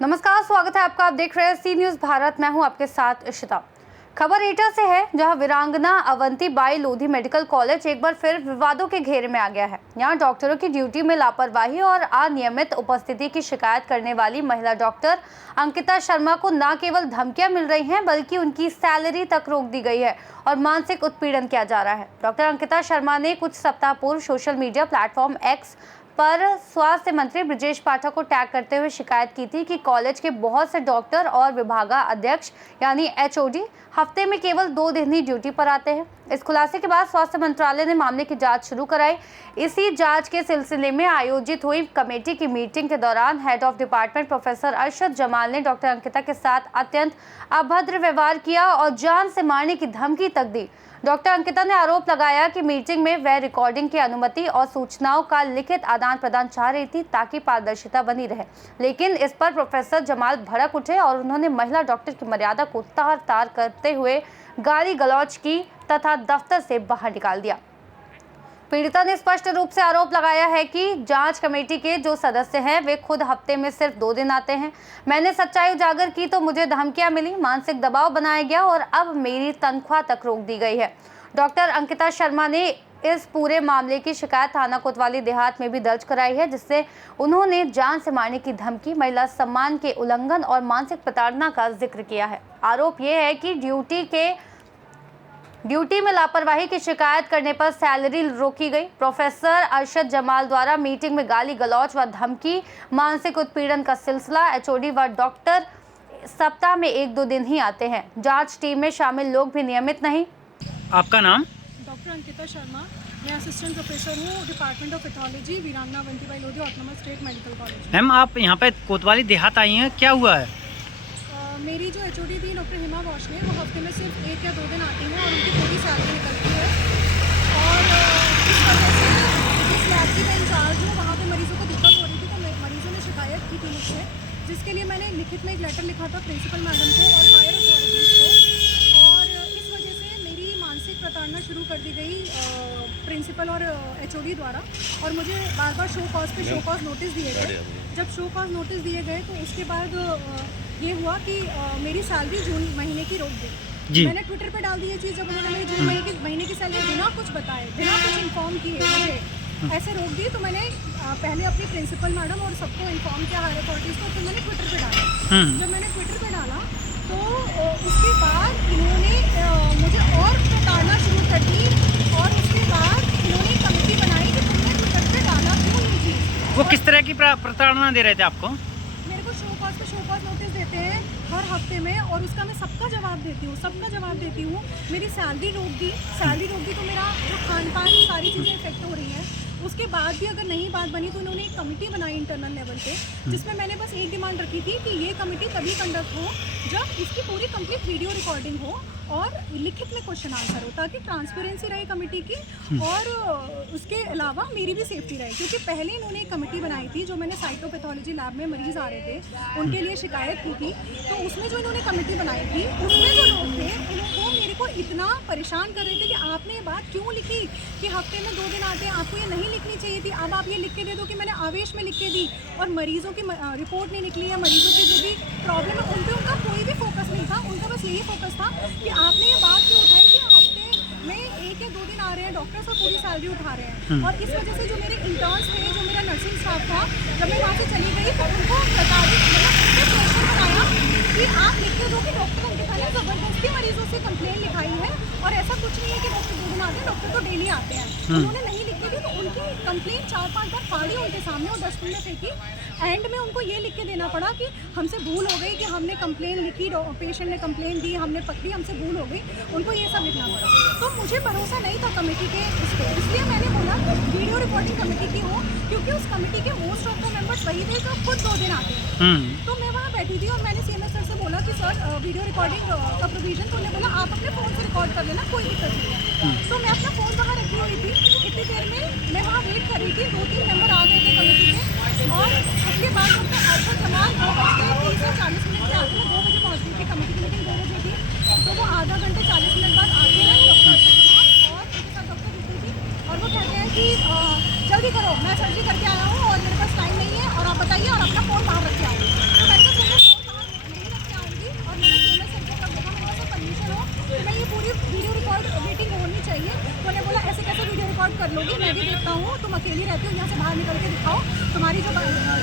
नमस्कार, स्वागत है आपका। आप देख रहे हैं सी न्यूज भारत। मैं हूं आपके साथ इशिता। खबर एटा से है, जहां वीरांगना Avanti by Lodhi medical college एक बार फिर विवादों के घेरे में आ गया है। यहां डॉक्टरों की ड्यूटी में लापरवाही और अनियमित उपस्थिति की शिकायत करने वाली महिला डॉक्टर अंकिता शर्मा को न केवल धमकियां मिल रही हैं, बल्कि उनकी सैलरी तक रोक दी गई है और मानसिक उत्पीड़न किया जा रहा है। डॉक्टर अंकिता शर्मा ने कुछ सप्ताह पूर्व सोशल मीडिया प्लेटफॉर्म एक्स पर स्वास्थ्य मंत्री ब्रजेश पाठक को टैग करते हुए शिकायत की थी कि कॉलेज के बहुत से डॉक्टर और विभागाध्यक्ष यानी एचओडी हफ्ते में केवल 2 दिन ही ड्यूटी पर आते हैं। इस खुलासे के बाद स्वास्थ्य मंत्रालय ने मामले की जांच शुरू कराई। इसी जांच के सिलसिले में आयोजित हुई कमेटी की मीटिंग के दौरान head of department professor Arshad Jamal ने डॉक्टर अंकिता के साथ अत्यंत अभद्र व्यवहार किया और जान से मारने की धमकी तक दी। डॉक्टर अंकिता ने आरोप लगाया कि मीटिंग में वह रिकॉर्डिंग की अनुमति और सूचनाओं का लिखित आदान प्रदान चाह रही थी ताकि पारदर्शिता बनी रहे, लेकिन इस पर प्रोफेसर जमाल भड़क उठे और उन्होंने महिला डॉक्टर की मर्यादा को तार-तार करते हुए गाली गलौज की तथा दफ्तर से बाहर निकाल दिया। पीड़िता ने स्पष्ट रूप से आरोप लगाया है कि जांच कमेटी के जो सदस्य हैं वे खुद हफ्ते में सिर्फ 2 दिन आते हैं। मैंने सच्चाई उजागर की तो मुझे धमकियां मिली, मानसिक दबाव बनाया गया और अब मेरी तनख्वाह तक रोक दी गई है। डॉक्टर अंकिता शर्मा ने इस पूरे मामले की शिकायत थाना कोतवाली देहात में भी दर्ज कराई है, जिससे उन्होंने जान से मारने की धमकी, महिला सम्मान के उल्लंघन और मानसिक प्रताड़ना का जिक्र किया है। आरोप यह है कि ड्यूटी में लापरवाही की शिकायत करने पर सैलरी रोकी गई। प्रोफेसर अरशद जमाल द्वारा मीटिंग में गाली गलौज व धमकी, मानसिक उत्पीड़न का सिलसिला। एचओडी व डॉक्टर सप्ताह में 1-2 दिन ही आते हैं। जांच टीम में शामिल लोग भी नियमित नहीं। आपका नाम? डॉक्टर अंकिता शर्मा, मैं असिस्टेंट प्रोफेसर हूँ डिपार्टमेंट ऑफ पैथोलॉजी, वीरांगना Avanti by Lodhi autonomous state medical college. Ma'am, आप यहाँ पे कोतवाली देहात आई हैं, क्या हुआ है? मेरी जो एचओडी थी डॉक्टर हिमा वॉशने, वो हफ्ते में सिर्फ 1 या 2 दिन आती हैं और उनकी पूरी सैलरी निकलती है। और इस वजह से जिस लैब की मैं इंचार्ज हूँ, वहाँ पे मरीजों को दिक्कत हो रही थी, तो मरीजों ने शिकायत की थी मुझसे, जिसके लिए मैंने लिखित में एक लेटर लिखा था प्रिंसिपल मैडम को और हायर अथॉरिटीज़ को। और इस वजह से मेरी मानसिक प्रताड़ना शुरू कर दी गई प्रिंसिपल और एचओडी द्वारा, और मुझे बार बार शो कॉज पे शो कॉज नोटिस दिए गए। जब शो कॉज नोटिस दिए गए तो उसके बाद ये हुआ कि मेरी सैलरी जून महीने की रोक दी। मैंने ट्विटर पे डाल दी ये चीज़, जब उन्होंने मेरी जून महीने की सैलरी बिना कुछ बताए, बिना कुछ इन्फॉर्म किए मुझे ऐसे रोक दी, तो मैंने पहले अपनी प्रिंसिपल मैडम और सबको इन्फॉर्म किया, हायर अथॉरिटीज़ को, फिर मैंने ट्विटर पे डाला। जब मैंने ट्विटर पे डाला तो उसके बाद इन्होंने मुझे और प्रताड़ना शुरू कर दी और उसके बाद इन्होंने कमेटी बनाई कि तुमने ट्विटर पे डाला क्यों ये चीज़। वो किस तरह की प्रताड़ना दे रहे थे आपको? मेरे को शो कॉज नोटिस देते हैं हर हफ्ते में और उसका मैं सबका जवाब देती हूँ। मेरी सैलरी रोक दी तो मेरा जो खान पान सारी चीज़ें इफेक्ट हो रही हैं। उसके बाद भी अगर नहीं बात बनी तो उन्होंने एक कमेटी बनाई इंटरनल लेवल पे, जिसमें मैंने बस एक डिमांड रखी थी कि ये कमेटी तभी कंडक्ट हो जब इसकी पूरी कंप्लीट वीडियो रिकॉर्डिंग हो और लिखित में क्वेश्चन आंसर हो, ताकि ट्रांसपेरेंसी रहे कमेटी की और उसके अलावा मेरी भी सेफ्टी रहे। क्योंकि पहले इन्होंने एक कमेटी बनाई थी, जो मैंने साइटोपैथोलॉजी लैब में मरीज आ रहे थे उनके लिए शिकायत की थी, तो उसमें जो इन्होंने कमेटी बनाई थी उसमें जो लोग थे वो मेरे को इतना परेशान कर रहे थे कि आपने ये बात क्यों लिखी कि हफ्ते में 2 दिन आते हैं, आपको ये नहीं लिखनी चाहिए थी, अब आप ये लिख के दे दो कि मैंने आवेश में लिख के दी। और मरीजों की रिपोर्ट नहीं निकली है, मरीजों की जो भी प्रॉब्लम है उन पर उनका कोई भी फोकस नहीं था। उनका बस यही फोकस था कि आपने ये बात क्यों उठाई कि हफ्ते में 1 या 2 दिन आ रहे हैं डॉक्टर्स और पूरी सैलरी उठा रहे हैं। और इस वजह से जो मेरे इंटर्न्स थे, जो मेरा नर्सिंग स्टाफ था, जब मैं वहाँ से चली गई तो उनको प्रेशर बनाया कि आप लिख के दो कि डॉक्टर अंकिता ने ज़बरदस्ती मरीजों से कंप्लेन लिखाई है और ऐसा कुछ नहीं है कि डॉक्टर 2 दिन आते हैं, डॉक्टर तो डेली आते हैं। उन्होंने नहीं लिख के दी तो उनकी कंप्लेन 4-5 बार फाड़ी उनके सामने और डस्टबिन में फेंकी। एंड में उनको ये लिख के देना पड़ा कि हमसे भूल हो गई, कि हमने कंप्लेन लिखी, पेशेंट ने कंप्लेन दी, हमने पकड़ी, हमसे भूल हो गई, उनको ये सब लिखना पड़ा। तो मुझे भरोसा नहीं था कमेटी के इस पर, इसलिए मैंने बोला कि वीडियो रिकॉर्डिंग कमेटी की हो, क्योंकि उस कमेटी के मोस्ट ऑफ द मेंबर्स वही थे जो खुद 2 दिन आते हैं। तो मैं वहाँ बैठी थी और मैंने सीएमएस सर से बोला कि सर वीडियो रिकॉर्डिंग का प्रोविजन, तो उन्होंने बोला आप अपने फ़ोन से रिकॉर्ड कर लेना, कोई दिक्कत नहीं है। तो मैं अपना फ़ोन वहाँ रखी हुई थी, इतनी देर में मैं वहाँ वेट कर रही थी, 2-3 मेंबर आ गए थे कमेटी के और उसके बाद डॉक्टर अरशद जमाल 2:30 से 40 मिनट के आते हैं, 2 बजे पहुँच गई थी, कमेटी की मीटिंग 2 बजे थी, तो वो आधा घंटे 40 मिनट बाद आते हैं डॉक्टर अरशद जमाल और उनके साथ डॉक्टर कि जल्दी करो, मैं सर्जरी करके आया हूँ और मेरे पास टाइम नहीं है और आप बताइए और अपना फ़ोन बाहर रख के आओ। तो मैंने कहा सर मैं फ़ोन बाहर नहीं रख के आऊँगी और मैंने फेमस सर्जन का देखा, मेरे पास परमिशन हो तो मैं ये पूरी वीडियो रिकॉर्ड मीटिंग होनी चाहिए। तो उन्होंने बोला ऐसे कैसे वीडियो रिकॉर्ड कर लोगी, मैं भी देखता हूँ, तुम अकेली रहती हो, यहाँ से बाहर निकल के दिखाओ, तुम्हारी जो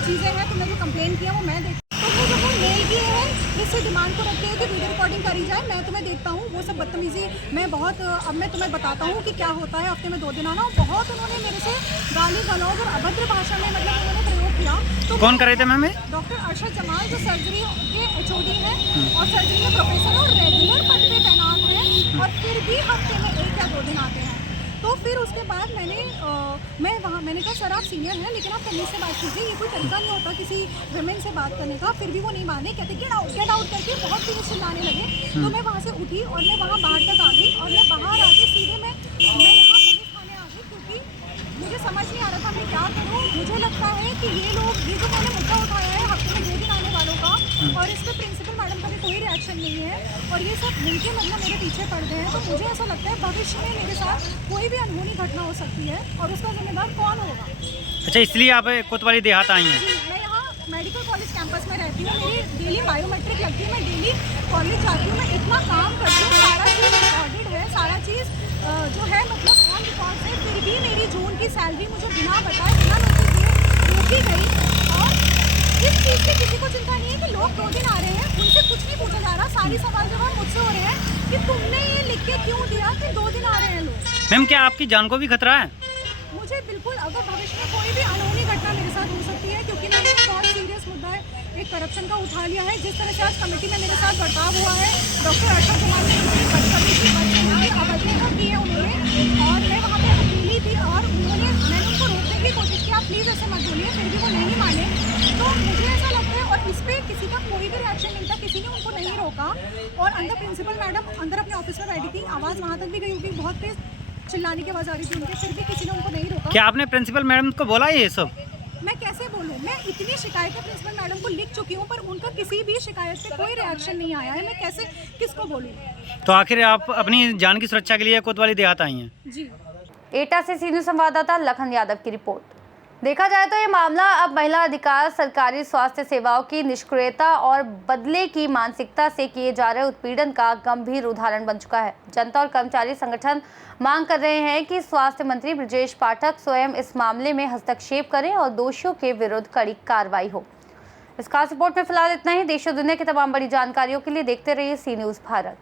चीज़ें हैं तुमने जो कंप्लेन किया वो मैं देख। तो वो जब वो मेल किए हैं जिससे डिमांड को रखते हैं कि वीडियो रिकॉर्डिंग करी जाए, मैं तुम्हें देखता हूँ, वो सब बदतमीजी मैं बहुत अब मैं तुम्हें बताता हूँ कि क्या होता है। हफ्ते में 2 दिन आना, बहुत उन्होंने मेरे से गाली गलौज और अभद्र भाषा में मतलब उन्होंने प्रयोग किया। तो कौन कर रहे थे मैम? डॉक्टर अरशद जमाल जो सर्जरी के HOD हैं और सर्जरी में प्रोफेसर और रेगुलर पद पे तैनात हैं और फिर भी हफ्ते में 1 या 2 दिन आते हैं। तो फिर उसके बाद मैंने कहा सर आप सीनियर हैं लेकिन आप तमीज़ से बात कीजिए, ये कोई तरीका नहीं होता किसी वुमेन से बात करने का। फिर भी वो नहीं माने, कहते गेट आउट करके बहुत तेज चिल्लाने लगे। तो मैं वहाँ से उठी और मैं वहाँ बाहर तक आ गई और मैं बाहर आके सीधे मैं यहाँ पुलिस थाने आ गई क्योंकि मुझे समझ नहीं आ रहा था मैं क्या करूँ। मुझे लगता है कि ये जो मैंने मुद्दा उठाया है हफ्ते में 2 दिन आने वालों का और इस पर प्रिंसिपल मैडम का भी कोई रिएक्शन नहीं है और ये सब मिलके मतलब मेरे पीछे पड़ गए हैं। तो मुझे ऐसा लगता है भविष्य में मेरे साथ कोई भी अनहोनी घटना हो सकती है और उसका जिम्मेदार कौन होगा। अच्छा, इसलिए आप कोतवाली देहात आई हैं? जी, मैं यहाँ मेडिकल कॉलेज कैंपस में रहती हूँ, मेरी डेली बायोमेट्रिक लगती है, मैं डेली कॉलेज जाती हूँ, मैं इतना काम करती हूँ, सारा चीज़ रिकॉर्डेड है, सारा चीज़ जो है मतलब ऑन रिकॉर्ड है। फिर भी मेरी जून की सैलरी मुझे बिना बताए बिना नोटिस दिए रोकी गई और इस चीज़ की किसी को चिंता नहीं है कि लोग 2 दिन आ रहे हैं, उनसे कुछ नहीं पूछा जा रहा। सारी सवाल जवाब मुझसे हो रहे हैं कि तुमने ये लिख के क्यों दिया कि 2 दिन आ रहे हैं लोग। मैम, क्या आपकी जान को भी खतरा है? मुझे बिल्कुल, अगर भविष्य में कोई भी अनहोनी घटना मेरे साथ हो सकती है क्योंकि मैंने एक बहुत सीरियस मुद्दा है, एक करप्शन का उठा लिया है। जिस तरह से आज कमेटी में मेरे साथ बर्ताव हुआ है, डॉक्टर अरशद जमाल ने मुझे बदतमीजी अवज्ञा की है उन्होंने और मैं वहाँ पे अकेली थी और मैंने उनको रोकने की कोशिश की, आप प्लीज़ ऐसे मत बोलिए, फिर भी वो नहीं माने। तो मुझे ऐसा लगता है और इस पर किसी का कोई भी रिएक्शन नहीं था, किसी ने उनको नहीं रोका और अंदर प्रिंसिपल मैडम अंदर अपने ऑफिस में बैठी थी, आवाज़ वहाँ तक भी गई होगी, बहुत तेज चिल्लाने की आवाज़ आ रही थी उनके, फिर भी किसी ने उनको नहीं रोका। क्या आपने प्रिंसिपल मैडम को बोला ये सब? मैं कैसे बोलूँ, मैं इतनी शिकायतें प्रिंसिपल मैडम को लिख चुकी हूँ पर उनका किसी भी शिकायत पे कोई रिएक्शन नहीं आया है, मैं कैसे किसको बोलूँ। तो आखिर आप अपनी जान की सुरक्षा के लिए कोतवाली देहात आई हैं? जी, एटा से सी न्यूज़ संवाददाता लखन यादव की रिपोर्ट। देखा जाए तो ये मामला अब महिला अधिकार, सरकारी स्वास्थ्य सेवाओं की निष्क्रियता और बदले की मानसिकता से किए जा रहे उत्पीड़न का गंभीर उदाहरण बन चुका है। जनता और कर्मचारी संगठन मांग कर रहे हैं कि स्वास्थ्य मंत्री ब्रजेश पाठक स्वयं इस मामले में हस्तक्षेप करें और दोषियों के विरुद्ध कड़ी कार्रवाई हो। इस खास रिपोर्ट में फिलहाल इतना ही। देश और दुनिया की तमाम बड़ी जानकारियों के लिए देखते रहिए सी न्यूज़ भारत।